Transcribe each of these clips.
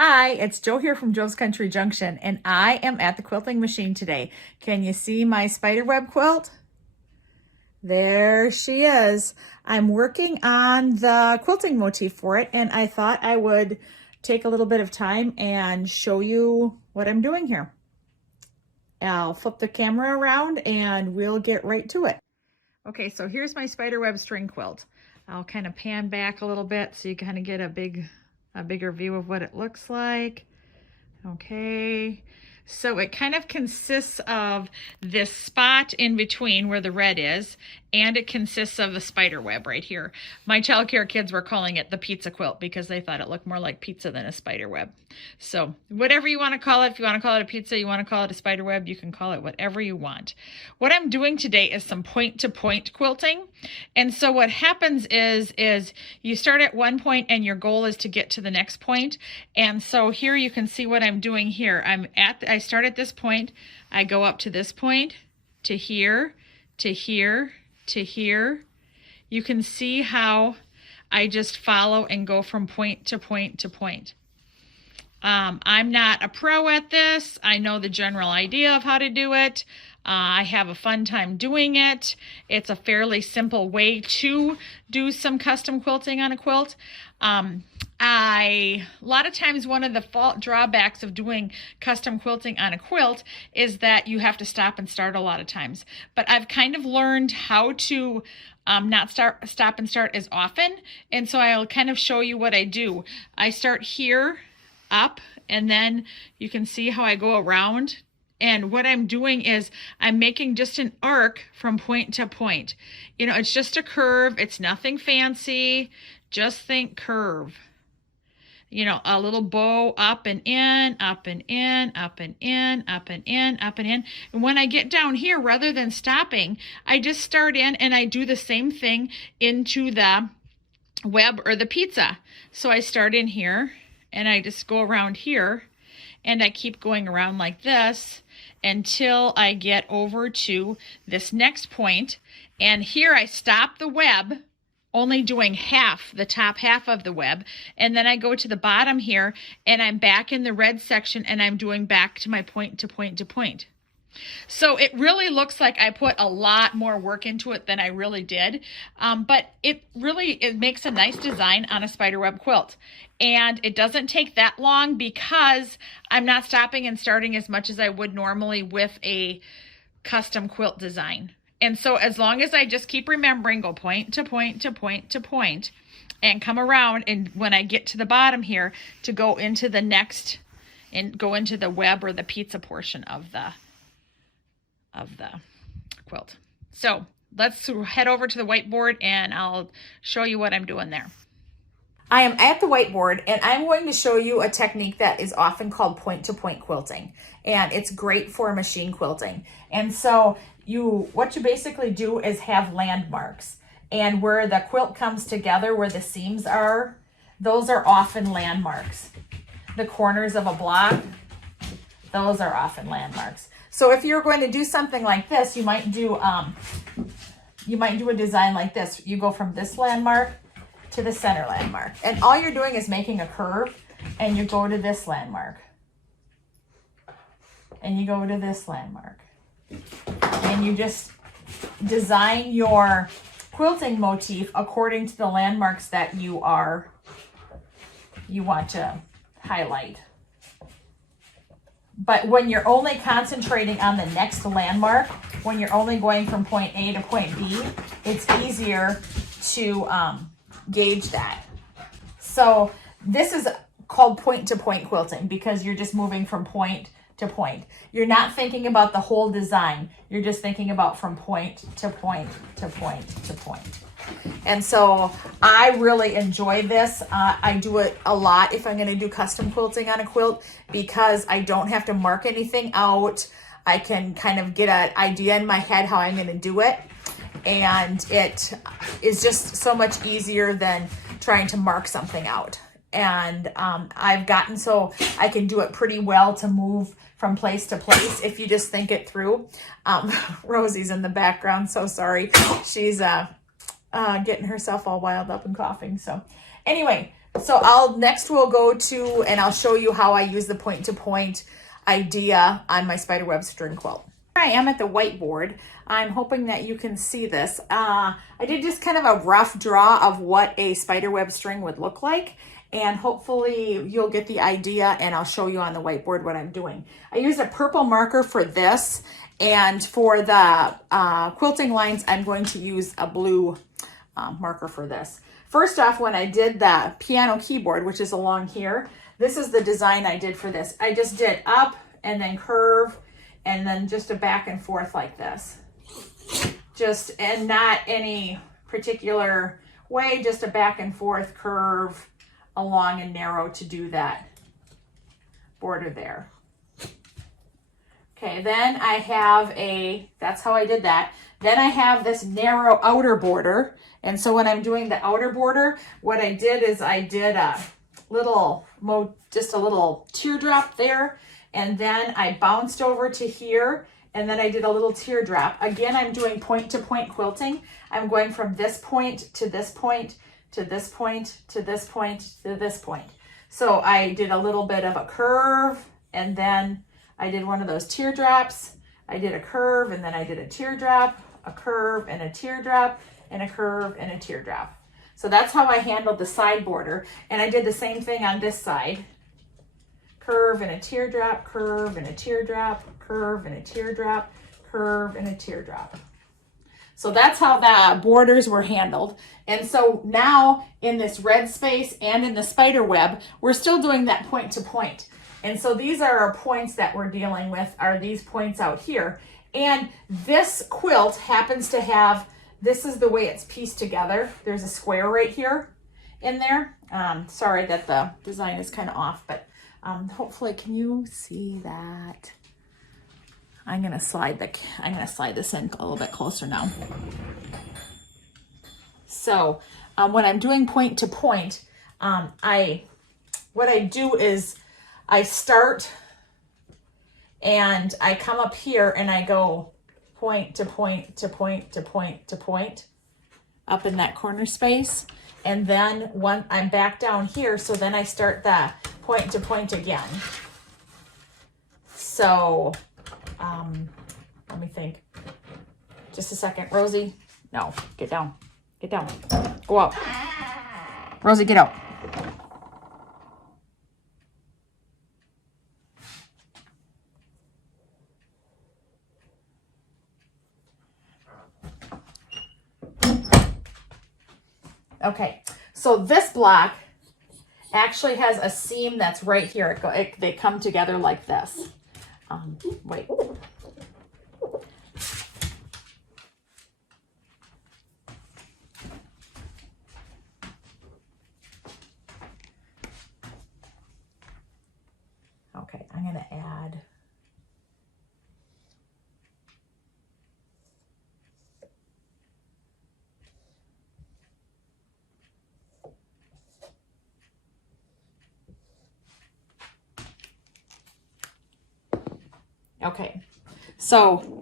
Hi, it's Joe here from Joe's Country Junction, and I am at the quilting machine today. Can you see my spiderweb quilt? There she is. I'm working on the quilting motif for it, and I thought I would take a little bit of time and show you what I'm doing here. I'll flip the camera around and we'll get right to it. Okay, so here's my spiderweb string quilt. I'll kind of pan back a little bit so you kind of get a bigger view of what it looks like. Okay, so it kind of consists of this spot in between where the red is, and it consists of the spider web right here. My childcare kids were calling it the pizza quilt because they thought it looked more like pizza than a spider web. So whatever you want to call it, if you want to call it a pizza, you want to call it a spider web, you can call it whatever you want. What I'm doing today is some point-to-point quilting. And so what happens is you start at one point and your goal is to get to the next point. And so here you can see what I'm doing here. I start at this point, I go up to this point, to here, to here, to here. You can see how I just follow and go from point to point to point. I'm not a pro at this. I know the general idea of how to do it. I have a fun time doing it. It's a fairly simple way to do some custom quilting on a quilt. A lot of times one of the drawbacks of doing custom quilting on a quilt is that you have to stop and start a lot of times. But I've kind of learned how to not stop and start as often. And so I'll kind of show you what I do. I start here, up, and then you can see how I go around. And what I'm doing is I'm making just an arc from point to point. You know, it's just a curve. It's nothing fancy. Just think curve. You know, a little bow up and in, up and in, up and in, up and in, up and in. And when I get down here, rather than stopping, I just start in and I do the same thing into the web or the pizza. So I start in here and I just go around here and I keep going around like this until I get over to this next point. And here I stop the web, only doing the top half of the web, and then I go to the bottom here and I'm back in the red section and I'm doing back to my point to point to point. So it really looks like I put a lot more work into it than I really did, but it makes a nice design on a spiderweb quilt. And it doesn't take that long because I'm not stopping and starting as much as I would normally with a custom quilt design. And so as long as I just keep remembering, go point to point to point to point and come around, and when I get to the bottom here, to go into the next and go into the web or the pizza portion of the quilt. So let's head over to the whiteboard and I'll show you what I'm doing there. I am at the whiteboard and I'm going to show you a technique that is often called point-to-point quilting, and it's great for machine quilting. And so what you basically do is have landmarks, and where the quilt comes together, where the seams are, those are often landmarks. The corners of a block, those are often landmarks. So if you're going to do something like this, you might do a design like this. You go from this landmark to the center landmark, and all you're doing is making a curve, and you go to this landmark and you go to this landmark, and you just design your quilting motif according to the landmarks that you want to highlight. But when you're only concentrating on the next landmark, when you're only going from point A to point B, it's easier to gauge that. So this is called point-to-point quilting because you're just moving from point to point. You're not thinking about the whole design. You're just thinking about from point to point to point to point. And so I really enjoy this. I do it a lot if I'm going to do custom quilting on a quilt because I don't have to mark anything out. I can kind of get an idea in my head how I'm going to do it. And it is just so much easier than trying to mark something out. And I've gotten so I can do it pretty well to move from place to place if you just think it through. Rosie's in the background, so sorry. She's getting herself all wild up and coughing. So anyway, So next we'll go to, and I'll show you how I use the point to point idea on my spiderweb string quilt. Here I am at the whiteboard. I'm hoping that you can see this. I did just kind of a rough draw of what a spiderweb string would look like, and hopefully you'll get the idea, and I'll show you on the whiteboard what I'm doing. I used a purple marker for this, and for the quilting lines, I'm going to use a blue marker for this. First off, when I did the piano keyboard, which is along here, this is the design I did for this. I just did up and then curve and then just a back and forth like this. And not any particular way, just a back and forth curve along and narrow to do that border there. Okay, then I have that's how I did that. Then I have this narrow outer border. And so when I'm doing the outer border, what I did is I did just a little teardrop there. And then I bounced over to here. And then I did a little teardrop. Again, I'm doing point to point quilting. I'm going from this point to this point, to this point, to this point, to this point. So I did a little bit of a curve, and then I did one of those teardrops. I did a curve, and then I did a teardrop, a curve, and a teardrop, and a curve, and a teardrop. So that's how I handled the side border. And I did the same thing on this side. Curve and a teardrop, curve and a teardrop, curve and a teardrop, curve and a teardrop. So that's how the borders were handled. And so now in this red space and in the spider web, we're still doing that point to point. And so these are our points that we're dealing with, are these points out here. And this quilt happens to have, this is the way it's pieced together. There's a square right here in there. Sorry that the design is kind of off, but hopefully, can you see that? I'm gonna slide this in a little bit closer now. So when I'm doing point to point, what I do is I start and I come up here and I go point to point to point to point to point up in that corner space. And then when I'm back down here, so then I start the point to point again. So let me think. Just a second. Rosie, no, get down. Get down. Go up. Rosie, get out. Okay, so this block actually has a seam that's right here. They come together like this. Wait. Okay, I'm going to add. Okay, so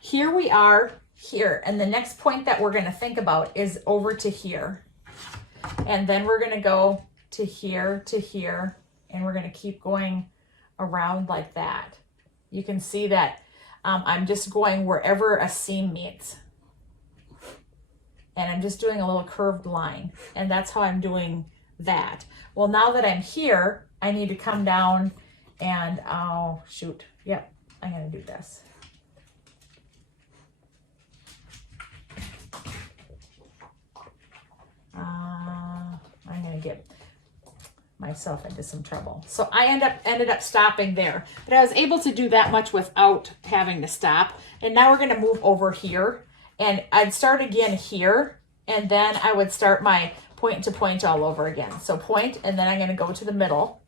here we are here, and the next point that we're going to think about is over to here, and then we're going to go to here, and we're going to keep going around like that. You can see that I'm just going wherever a seam meets, and I'm just doing a little curved line, and that's how I'm doing that. Well, now that I'm here, I need to come down and, oh shoot, yep. I'm going to do this. I'm going to get myself into some trouble. So I ended up stopping there, but I was able to do that much without having to stop. And now we're going to move over here, and I'd start again here, and then I would start my point to point all over again. So point, and then I'm going to go to the middle,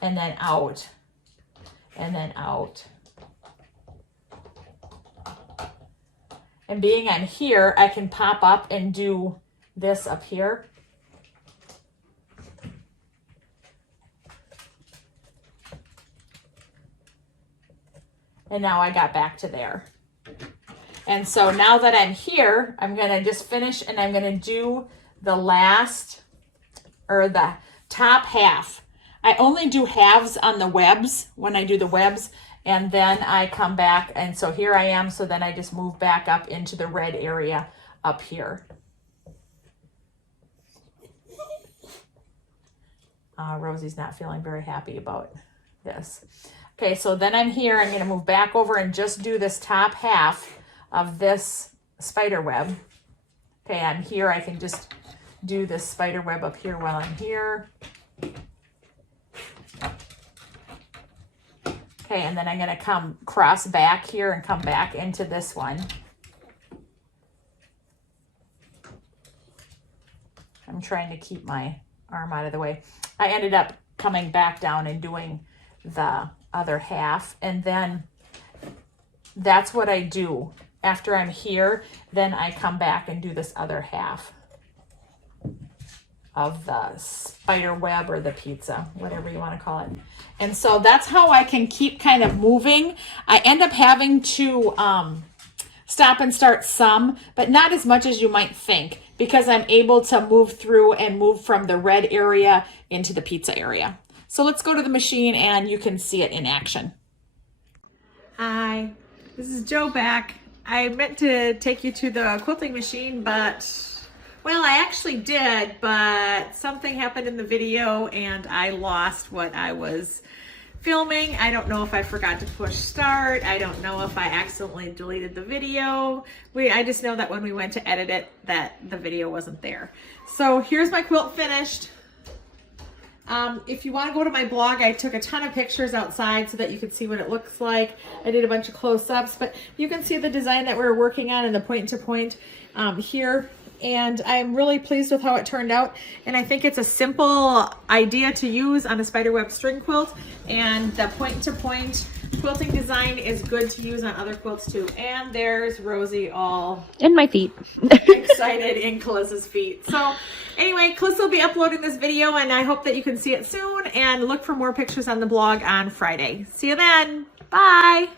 and then out, and then out. And being I'm here, I can pop up and do this up here. And now I got back to there. And so now that I'm here, I'm going to just finish, and I'm going to do the last, or top half. I only do halves on the webs when I do the webs, and then I come back, and so here I am, so then I just move back up into the red area up here. Rosie's not feeling very happy about this. Okay, so then I'm here. I'm going to move back over and just do this top half of this spider web. Okay, I'm here. I can just do this spider web up here while I'm here. Okay, and then I'm going to come cross back here and come back into this one. I'm trying to keep my arm out of the way. I ended up coming back down and doing the other half, and then that's what I do. After I'm here, then I come back and do this other half of the spider web or the pizza, whatever you want to call it. And so that's how I can keep kind of moving. I end up having to stop and start some, but not as much as you might think, because I'm able to move through and move from the red area into the pizza area. So let's go to the machine and you can see it in action. Hi, this is Jo back. I meant to take you to the quilting machine, but, well, I actually did, but something happened in the video and I lost what I was filming. I don't know if I forgot to push start. I don't know if I accidentally deleted the video. I just know that when we went to edit it, that the video wasn't there. So here's my quilt finished. If you want to go to my blog, I took a ton of pictures outside so that you could see what it looks like. I did a bunch of close-ups, but you can see the design that we're working on and the point-to-point here. And I'm really pleased with how it turned out. And I think it's a simple idea to use on a spiderweb string quilt. And the point-to-point quilting design is good to use on other quilts too. And there's Rosie all in my feet. excited in Calissa's feet. So anyway, Calissa will be uploading this video and I hope that you can see it soon, and look for more pictures on the blog on Friday. See you then. Bye.